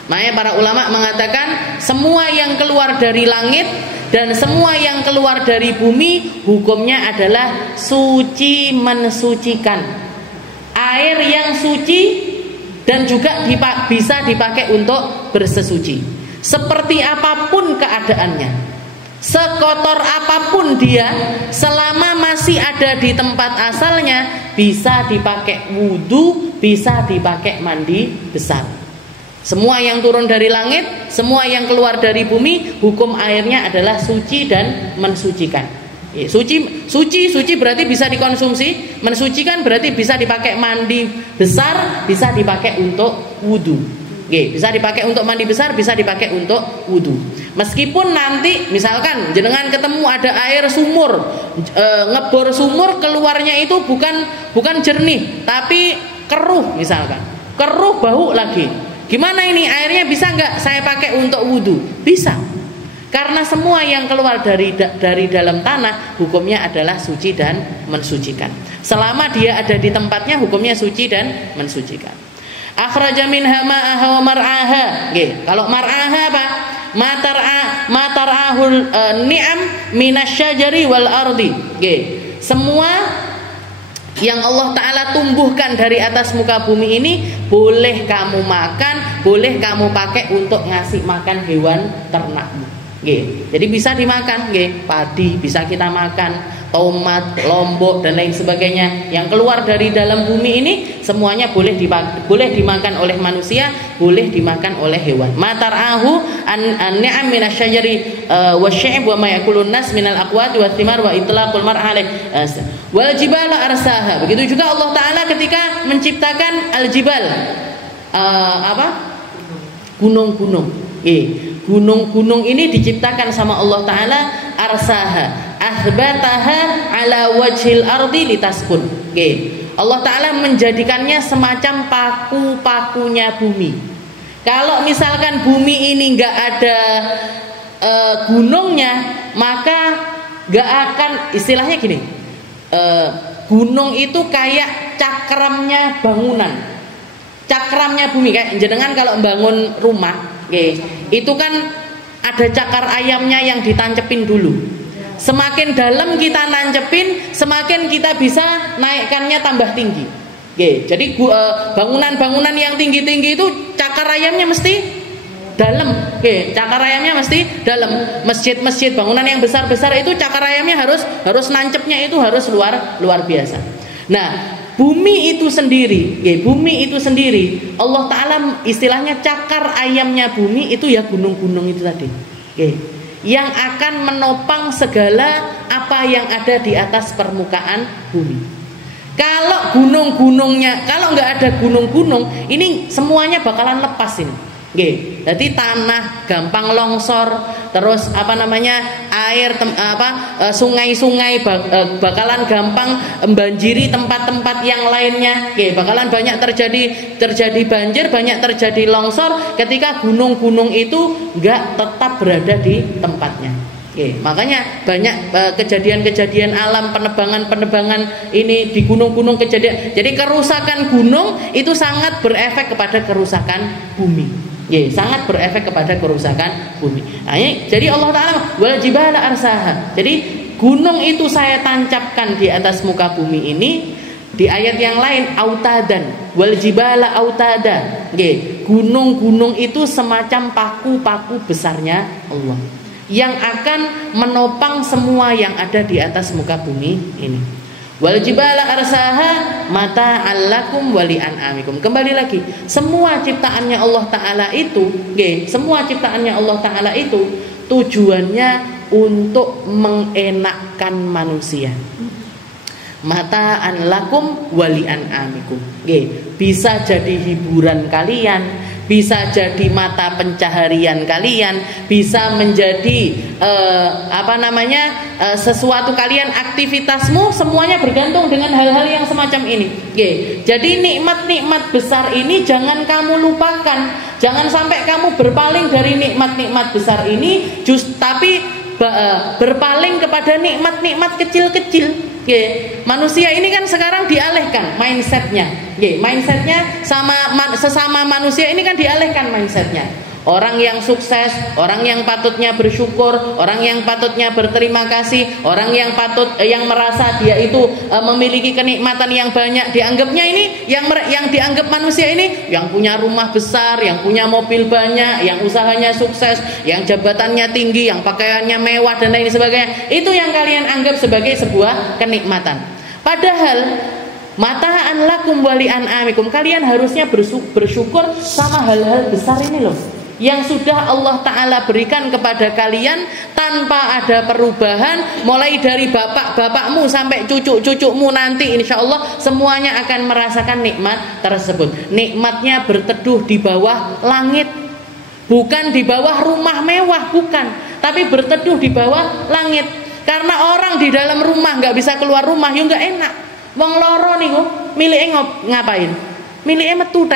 Makanya para ulama mengatakan semua yang keluar dari langit Dan semua yang keluar dari bumi hukumnya adalah suci mensucikan. Air yang suci dan juga bisa dipakai untuk bersesuci. Seperti apapun keadaannya, sekotor apapun dia, selama masih ada di tempat asalnya, bisa dipakai wudhu, bisa dipakai mandi besar. Semua yang turun dari langit, semua yang keluar dari bumi, hukum airnya adalah suci dan mensucikan. Suci berarti bisa dikonsumsi, mensucikan berarti bisa dipakai mandi besar, bisa dipakai untuk wudhu. Bisa dipakai untuk mandi besar, bisa dipakai untuk wudhu. Meskipun nanti misalkan jenengan ketemu ada air sumur, ngebor sumur, keluarnya itu bukan jernih tapi keruh, misalkan keruh, bau lagi. Gimana ini airnya, bisa nggak saya pakai untuk wudhu? Bisa, karena semua yang keluar dari dalam tanah hukumnya adalah suci dan mensucikan. Selama dia ada di tempatnya, hukumnya suci dan mensucikan. Akhraja minha ma'aha wa mar'aha. Kalau mar'aha apa? Matar'ahul ni'am minasyajari wal ardi. Semua yang Allah Ta'ala tumbuhkan dari atas muka bumi ini boleh kamu makan, boleh kamu pakai untuk ngasih makan hewan ternakmu. Jadi bisa dimakan, padi bisa kita makan, tomat, lombok dan lain sebagainya. Yang keluar dari dalam bumi ini semuanya boleh dimakan oleh manusia, boleh dimakan oleh hewan. Matar'ahu an-ni'am minasyajari wasy'ib wa ma yakulun nas minal aqwati wat thimar wa itlaqul mar'alih wal jibala arsaha. Begitu juga Allah Ta'ala ketika menciptakan al-jibal, gunung-gunung. Gunung-gunung ini diciptakan sama Allah Ta'ala arsaha ahbataha ala wajhil ardi litaskun. Allah Ta'ala menjadikannya semacam paku-pakunya bumi. Kalau misalkan bumi ini nggak ada gunungnya, maka nggak akan, istilahnya gini, gunung itu kayak cakramnya bangunan, cakramnya bumi. Kayak jenengan kalau bangun rumah, itu kan ada cakar ayamnya yang ditancepin dulu. Semakin dalam kita nancepin, semakin kita bisa naikkannya tambah tinggi. Jadi bangunan-bangunan yang tinggi-tinggi itu cakar ayamnya mesti dalam. Cakar ayamnya mesti dalam. Masjid-masjid, bangunan yang besar-besar itu cakar ayamnya harus nancepnya itu harus luar biasa. Nah, bumi itu sendiri, Allah Ta'ala istilahnya cakar ayamnya bumi itu ya gunung-gunung itu tadi, yang akan menopang segala apa yang ada di atas permukaan bumi. Kalau gunung-gunungnya, kalau nggak ada gunung-gunung, ini semuanya bakalan lepas ini. Jadi tanah gampang longsor, terus air sungai-sungai bakalan gampang membanjiri tempat-tempat yang lainnya. Bakalan banyak terjadi banjir, banyak terjadi longsor ketika gunung-gunung itu nggak tetap berada di tempatnya. Makanya banyak kejadian-kejadian alam, penebangan ini di gunung-gunung kejadian. Jadi kerusakan gunung itu sangat berefek kepada kerusakan bumi. Sangat berefek kepada kerusakan bumi. Jadi Allah Ta'ala wal jibala arsaha. Jadi gunung itu saya tancapkan di atas muka bumi ini. Di ayat yang lain autadan wal jibala autada. Gunung-gunung itu semacam paku-paku besarnya Allah yang akan menopang semua yang ada di atas muka bumi ini. Wal jibala arsaha mata'al lakum wa li'an'amikum. Kembali lagi, semua ciptaannya Allah Ta'ala itu, semua ciptaannya Allah Ta'ala itu tujuannya untuk mengenakkan manusia. Mata'an lakum wa li'an'amikum. Bisa jadi hiburan kalian, bisa jadi mata pencaharian kalian, bisa menjadi sesuatu kalian, aktivitasmu semuanya bergantung dengan hal-hal yang semacam ini. Jadi nikmat-nikmat besar ini jangan kamu lupakan, jangan sampai kamu berpaling dari nikmat-nikmat besar ini, tapi berpaling kepada nikmat-nikmat kecil-kecil. Manusia ini kan sekarang dialihkan mindsetnya, mindsetnya sesama manusia ini kan dialihkan mindsetnya. Orang yang sukses, orang yang patutnya bersyukur, orang yang patutnya berterima kasih, orang yang yang merasa dia itu memiliki kenikmatan yang banyak, dianggapnya ini yang dianggap manusia ini yang punya rumah besar, yang punya mobil banyak, yang usahanya sukses, yang jabatannya tinggi, yang pakaiannya mewah dan lain sebagainya. Itu yang kalian anggap sebagai sebuah kenikmatan. Padahal mata'an lakum wali an'amikum, kalian harusnya bersyukur sama hal-hal besar ini loh, yang sudah Allah Ta'ala berikan kepada kalian tanpa ada perubahan. Mulai dari bapak-bapakmu sampai cucu-cucumu nanti, insya Allah semuanya akan merasakan nikmat tersebut. Nikmatnya berteduh di bawah langit, bukan di bawah rumah mewah, bukan, tapi berteduh di bawah langit. Karena orang di dalam rumah gak bisa keluar rumah, ya gak enak. Wong loro niku milike ngapain? Milike metu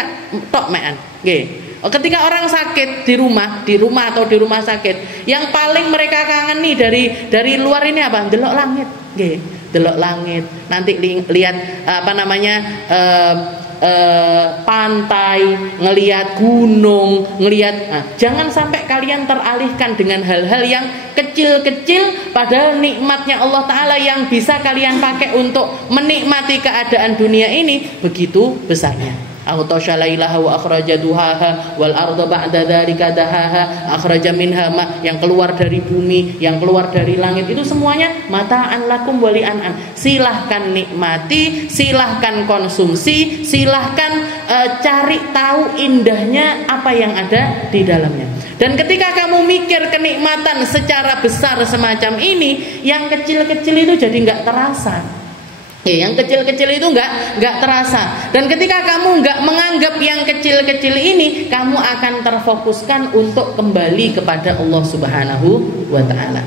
tok mekan. Nggih. Ketika orang sakit di rumah atau di rumah sakit, yang paling mereka kangeni dari luar ini apa? Delok langit, nggih. Delok langit. Nanti lihat pantai, ngelihat gunung, ngelihat. Jangan sampai kalian teralihkan dengan hal-hal yang kecil-kecil, padahal nikmatnya Allah Ta'ala yang bisa kalian pakai untuk menikmati keadaan dunia ini begitu besarnya. Aghtasha lailaha wa akhraja duhaha wal arda ba'da dzalika dahaha akhraja minha ma, yang keluar dari bumi, yang keluar dari langit, itu semuanya mata'an lakum wali an'am. Silahkan nikmati, silahkan konsumsi, silahkan cari tahu indahnya apa yang ada di dalamnya. Dan ketika kamu mikir kenikmatan secara besar semacam ini, yang kecil-kecil itu jadi nggak terasa. Yang kecil-kecil itu nggak terasa. Dan ketika kamu nggak menganggap yang kecil-kecil ini, kamu akan terfokuskan untuk kembali kepada Allah Subhanahu wa Ta'ala.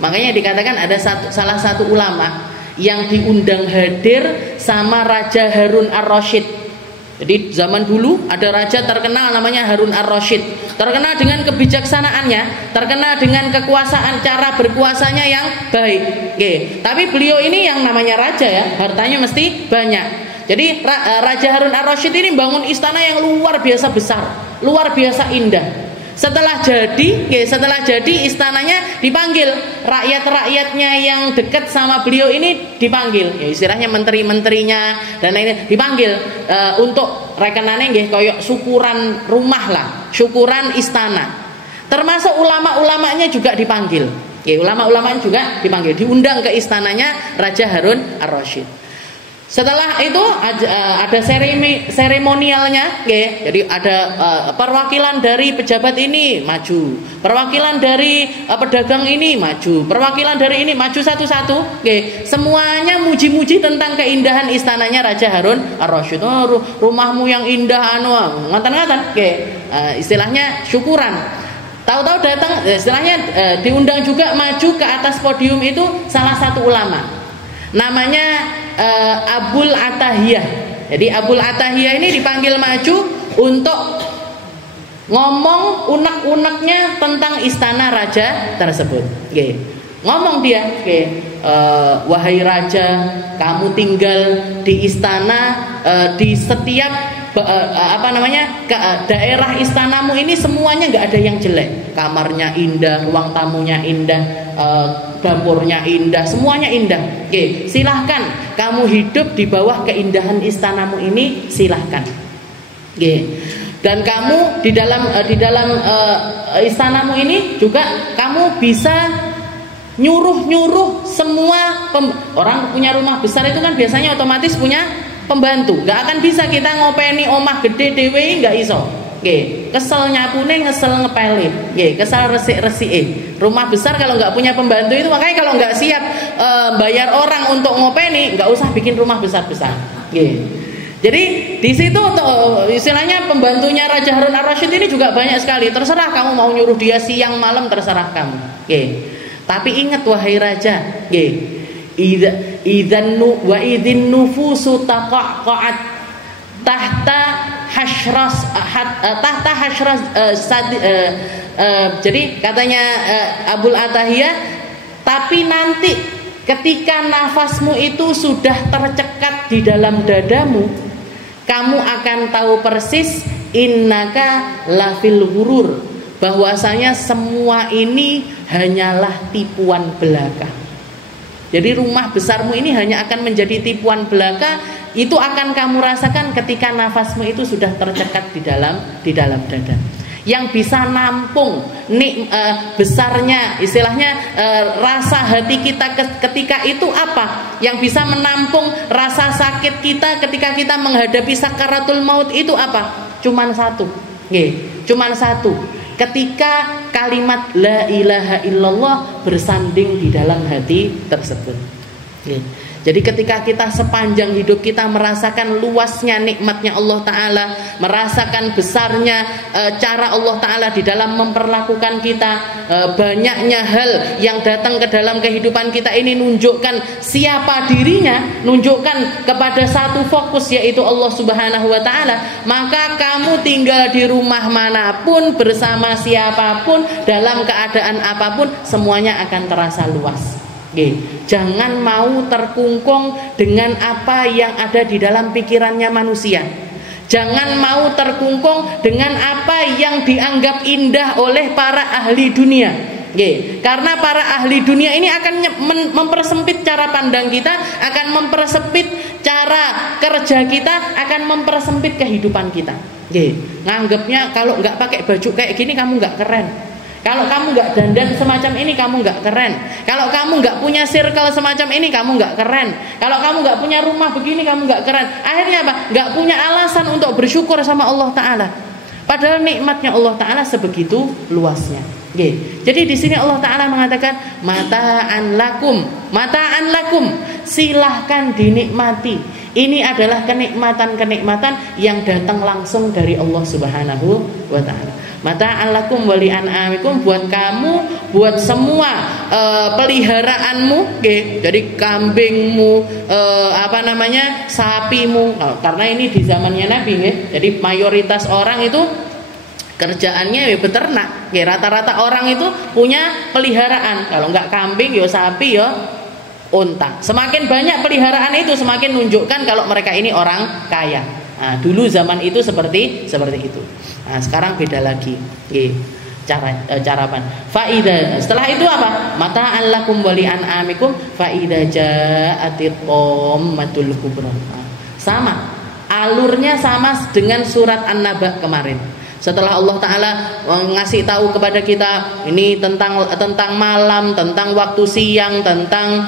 Makanya dikatakan ada salah satu ulama yang diundang hadir sama Raja Harun ar-Rasyid. Jadi zaman dulu ada raja terkenal namanya Harun ar-Rasyid, terkenal dengan kebijaksanaannya, terkenal dengan kekuasaan, cara berkuasanya yang baik. Tapi beliau ini yang namanya raja ya, hartanya mesti banyak. Jadi Raja Harun ar-Rasyid ini bangun istana yang luar biasa besar, luar biasa indah. Setelah jadi istananya dipanggil, rakyat-rakyatnya yang dekat sama beliau ini dipanggil, ya istilahnya menteri-menterinya dan lainnya dipanggil untuk rekenane nggih koyok syukuran rumah lah, syukuran istana. Termasuk ulama-ulamanya juga dipanggil. Ulama-ulamanya juga dipanggil, diundang ke istananya Raja Harun ar-Rasyid. Setelah itu ada seremonialnya, jadi ada perwakilan dari pejabat ini maju, perwakilan dari pedagang ini maju, perwakilan dari ini maju satu-satu, semuanya muji-muji tentang keindahan istananya Raja Harun ar-Rasyid. Rumahmu yang indah, ngatan-ngatan, istilahnya syukuran. Tahu-tahu datang, istilahnya diundang juga maju ke atas podium itu salah satu ulama, namanya Abul Atahiyah. Jadi Abul Atahiyah ini dipanggil maju untuk ngomong unek-uneknya tentang istana raja tersebut. Ngomong dia, wahai raja, kamu tinggal di istana, di setiap daerah istanamu ini semuanya nggak ada yang jelek. Kamarnya indah, ruang tamunya indah, dapurnya indah, semuanya indah. Silahkan kamu hidup di bawah keindahan istanamu ini, silahkan. Dan kamu di dalam istanamu ini juga kamu bisa nyuruh semua orang punya rumah besar itu kan biasanya otomatis punya pembantu. Nggak akan bisa kita ngopeni omah gede dewe, nggak iso. Kesel nyapune, ngesel ngepele, kesel resik-resike. Rumah besar kalau nggak punya pembantu itu, makanya kalau nggak siap bayar orang untuk ngopeni, nggak usah bikin rumah besar-besar. Jadi di situ untuk istilahnya pembantunya Raja Harun ar-Rasyid ini juga banyak sekali. Terserah kamu mau nyuruh dia siang malam, terserah kamu. Tapi ingat wahai raja, idzan nufusu taqaqat tahta hashras jadi katanya Abul Atahiyah, tapi nanti ketika nafasmu itu sudah tercekat di dalam dadamu, kamu akan tahu persis innaka lafil ghurur, bahwasanya semua ini hanyalah tipuan belaka. Jadi rumah besarmu ini hanya akan menjadi tipuan belaka. Itu akan kamu rasakan ketika nafasmu itu sudah tercekat di dalam dada. Yang bisa nampung besarnya, istilahnya rasa hati kita ketika itu apa? Yang bisa menampung rasa sakit kita ketika kita menghadapi sakaratul maut itu apa? Cuman satu, cuman satu. Ketika kalimat la ilaha illallah bersanding di dalam hati tersebut. Jadi ketika kita sepanjang hidup kita merasakan luasnya nikmatnya Allah Ta'ala, merasakan besarnya cara Allah Ta'ala di dalam memperlakukan kita, banyaknya hal yang datang ke dalam kehidupan kita ini nunjukkan siapa dirinya, nunjukkan kepada satu fokus, yaitu Allah Subhanahu wa Ta'ala. Maka kamu tinggal di rumah manapun, bersama siapapun, dalam keadaan apapun, semuanya akan terasa luas. Jangan mau terkungkung dengan apa yang ada di dalam pikirannya manusia. Jangan mau terkungkung dengan apa yang dianggap indah oleh para ahli dunia. Karena para ahli dunia ini akan mempersempit cara pandang kita, akan mempersempit cara kerja kita, akan mempersempit kehidupan kita. Nganggapnya kalau nggak pakai baju kayak gini kamu nggak keren. Kalau kamu nggak dandan semacam ini kamu nggak keren. Kalau kamu nggak punya circle semacam ini kamu nggak keren. Kalau kamu nggak punya rumah begini kamu nggak keren. Akhirnya apa? Nggak punya alasan untuk bersyukur sama Allah Ta'ala. Padahal nikmatnya Allah Ta'ala sebegitu luasnya. Jadi di sini Allah Ta'ala mengatakan mata'an lakum, silahkan dinikmati. Ini adalah kenikmatan-kenikmatan yang datang langsung dari Allah Subhanahu wa Ta'ala. Mata'an lakum wali an'amikum, buat kamu, buat semua peliharaanmu, jadi kambingmu, sapimu. Karena ini di zamannya Nabi, jadi mayoritas orang itu kerjaannya beternak. Rata-rata orang itu punya peliharaan. Kalau nggak kambing, ya sapi, ya unta. Semakin banyak peliharaan itu, semakin menunjukkan kalau mereka ini orang kaya. Nah, dulu zaman itu seperti itu. Nah, sekarang beda lagi. Cara apa? Faida. Setelah itu apa? Mata'an lakum wali an'amikum faida ja'atit qammatul kubra. Sama. Alurnya sama dengan surat An-Naba kemarin. Setelah Allah Ta'ala ngasih tahu kepada kita ini tentang malam, tentang waktu siang, tentang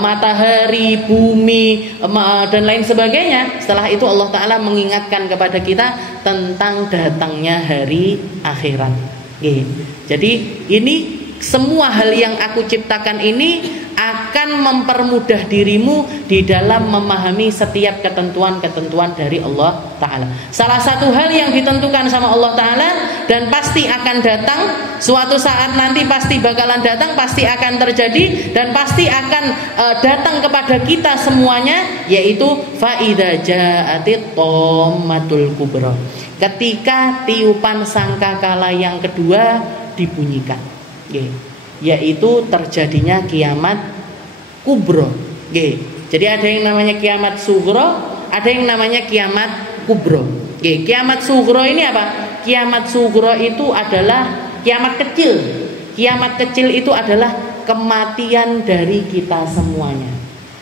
matahari, bumi, dan lain sebagainya. Setelah itu Allah Ta'ala mengingatkan kepada kita tentang datangnya hari akhirat. Jadi ini semua hal yang aku ciptakan ini akan mempermudah dirimu di dalam memahami setiap ketentuan-ketentuan dari Allah Ta'ala. Salah satu hal yang ditentukan sama Allah Ta'ala dan pasti akan datang, suatu saat nanti pasti bakalan datang, pasti akan terjadi dan pasti akan datang kepada kita semuanya, yaitu faida ja'atit qammatul kubra. Ketika tiupan sangkakala yang kedua dibunyikan, yaitu terjadinya kiamat kubro. Jadi ada yang namanya kiamat sugro, ada yang namanya kiamat kubro. Kiamat sugro ini apa? Kiamat sugro itu adalah kiamat kecil. Kiamat kecil itu adalah kematian dari kita semuanya.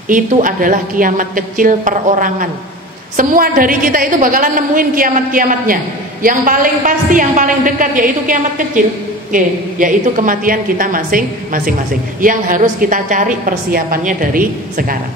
Itu adalah kiamat kecil perorangan. Semua dari kita itu bakalan nemuin kiamat-kiamatnya. Yang paling pasti, yang paling dekat yaitu kiamat kecil, yaitu kematian kita masing-masing yang harus kita cari persiapannya dari sekarang.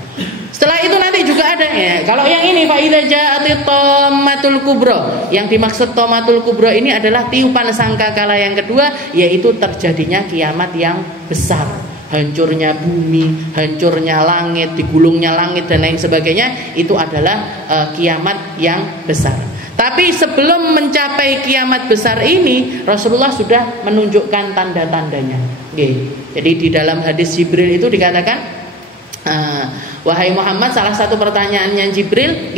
Setelah itu nanti juga ada kalau yang ini faida ja'atit qammatul kubra. Yang dimaksud qammatul kubra ini adalah tiupan sangkakala yang kedua, yaitu terjadinya kiamat yang besar. Hancurnya bumi, hancurnya langit, digulungnya langit dan lain sebagainya. Itu adalah kiamat yang besar. Tapi sebelum mencapai kiamat besar ini, Rasulullah sudah menunjukkan tanda-tandanya. Jadi di dalam hadis Jibril itu dikatakan, wahai Muhammad, salah satu pertanyaannya Jibril,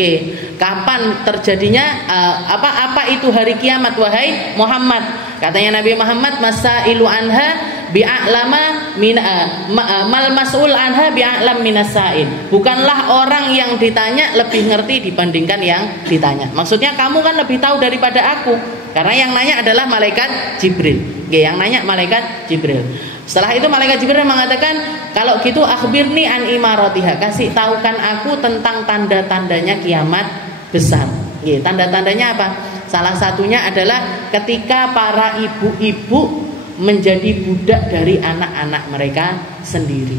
kapan terjadinya apa itu hari kiamat wahai Muhammad? Katanya Nabi Muhammad, masailu anha bi'a'lama mal mas'ul anha bi'alam minas sa'il. Bukanlah orang yang ditanya lebih ngerti dibandingkan yang ditanya. Maksudnya kamu kan lebih tahu daripada aku. Karena yang nanya adalah malaikat Jibril. Oke, yang nanya malaikat Jibril. Setelah itu malaikat Jibril mengatakan, kalau gitu akhbirni an imaratiha, kasih tahukan aku tentang tanda-tandanya kiamat besar. Oke, tanda-tandanya apa? Salah satunya adalah ketika para ibu-ibu menjadi budak dari anak-anak mereka sendiri.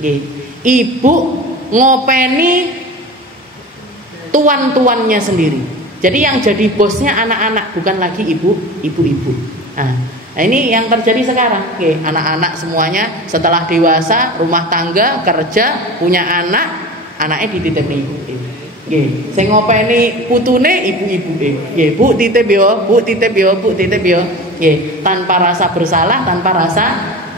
Oke. Ibu ngopeni tuan-tuannya sendiri. Jadi yang jadi bosnya anak-anak, bukan lagi ibu-ibu. Nah, ini yang terjadi sekarang. Oke, anak-anak semuanya setelah dewasa, rumah tangga, kerja, punya anak, anaknya dititipin ibu. Nggih, sing ngopeni putune ibu-ibu. Nggih, Bu titip yo, Bu titip yo, Bu titip yo. Nggih, tanpa rasa bersalah, tanpa rasa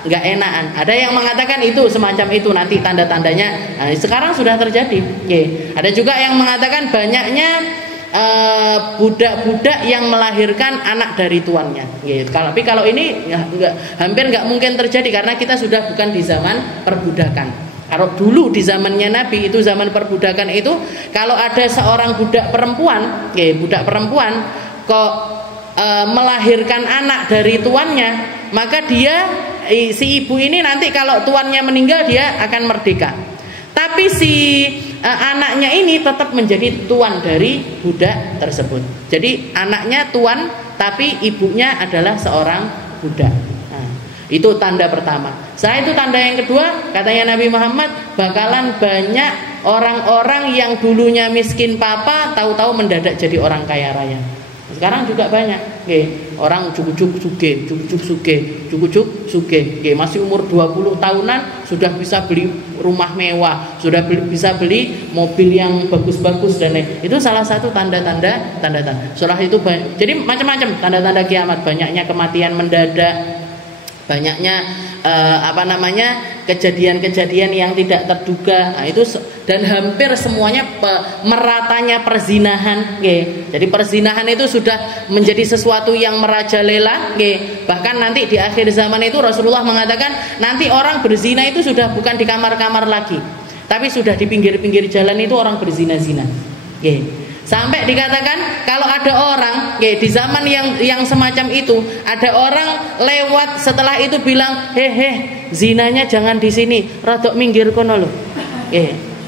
enggak enakan. Ada yang mengatakan itu semacam itu nanti tanda-tandanya. Nah, sekarang sudah terjadi. Nggih. Ada juga yang mengatakan banyaknya budak-budak yang melahirkan anak dari tuannya. Nggih. Tapi kalau ini hampir enggak mungkin terjadi karena kita sudah bukan di zaman perbudakan. Kalau dulu di zamannya Nabi itu zaman perbudakan itu, kalau ada seorang budak perempuan kok melahirkan anak dari tuannya, maka dia si ibu ini nanti kalau tuannya meninggal dia akan merdeka. Tapi si anaknya ini tetap menjadi tuan dari budak tersebut. Jadi anaknya tuan tapi ibunya adalah seorang budak. Itu tanda pertama. Setelah itu tanda yang kedua, katanya Nabi Muhammad, bakalan banyak orang-orang yang dulunya miskin papa, tahu-tahu mendadak jadi orang kaya raya. Sekarang juga banyak. Orang cukup suge, masih umur 20 tahunan sudah bisa beli rumah mewah, sudah bisa beli mobil yang bagus-bagus dan lain. Itu salah satu tanda-tanda. Setelah itu jadi macam-macam tanda-tanda kiamat, banyaknya kematian mendadak, banyaknya kejadian-kejadian yang tidak terduga. Nah, itu dan hampir semuanya meratanya perzinahan. Jadi perzinahan itu sudah menjadi sesuatu yang merajalela. Bahkan nanti di akhir zaman itu Rasulullah mengatakan nanti orang berzina itu sudah bukan di kamar-kamar lagi, tapi sudah di pinggir-pinggir jalan itu orang berzina-zina. Sampai dikatakan kalau ada orang di zaman yang semacam itu, ada orang lewat setelah itu bilang, hehe, zinanya jangan di sini, rodok minggir kono lho.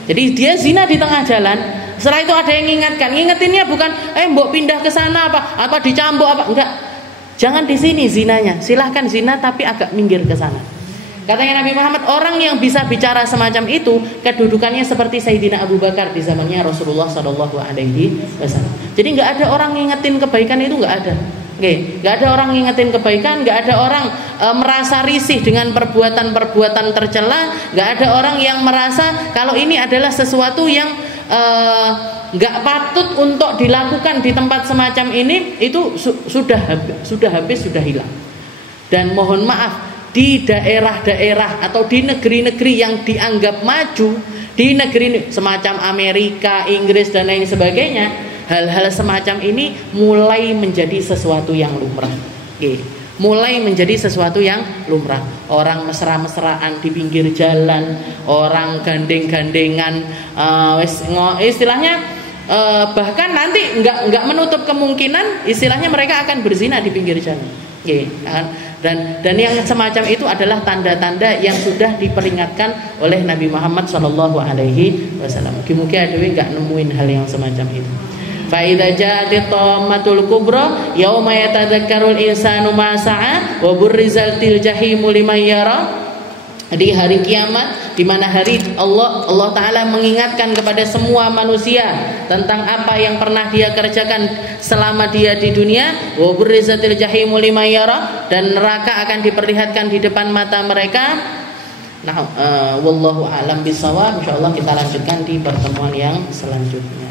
Jadi dia zina di tengah jalan. Setelah itu ada yang ngingetinnya bukan, mbok pindah ke sana apa dicambuk apa, enggak. Jangan di sini zinanya, silahkan zina tapi agak minggir ke sana. Katanya Nabi Muhammad, orang yang bisa bicara semacam itu kedudukannya seperti Sayyidina Abu Bakar di zamannya Rasulullah SAW. Jadi nggak ada orang ngingetin kebaikan, itu nggak ada. Nggak ada orang ngingetin kebaikan, nggak ada orang merasa risih dengan perbuatan-perbuatan tercela, nggak ada orang yang merasa kalau ini adalah sesuatu yang nggak patut untuk dilakukan di tempat semacam ini. Itu sudah habis, sudah hilang. Dan mohon maaf, di daerah-daerah atau di negeri-negeri yang dianggap maju, di negeri semacam Amerika, Inggris dan lain sebagainya, hal-hal semacam ini mulai menjadi sesuatu yang lumrah. Mulai menjadi sesuatu yang lumrah. Orang mesra-mesraan di pinggir jalan, orang gandeng-gandengan, istilahnya bahkan nanti nggak menutup kemungkinan istilahnya mereka akan berzina di pinggir jalan. Dan yang semacam itu adalah tanda-tanda yang sudah diperingatkan oleh Nabi Muhammad SAW. Mungkin ada nggak nemuin hal yang semacam itu. Fa idza ja'at tammatul kubra yauma yatadzakkarul insanu ma sa'a wa burrizatil jahimu liman yara. Di hari kiamat, di mana hari Allah Ta'ala mengingatkan kepada semua manusia tentang apa yang pernah dia kerjakan selama dia di dunia. Wa burrizatil jahimu liman yara, dan neraka akan diperlihatkan di depan mata mereka. Nah, wallahu a'lam bishawab. Insyaallah kita lanjutkan di pertemuan yang selanjutnya.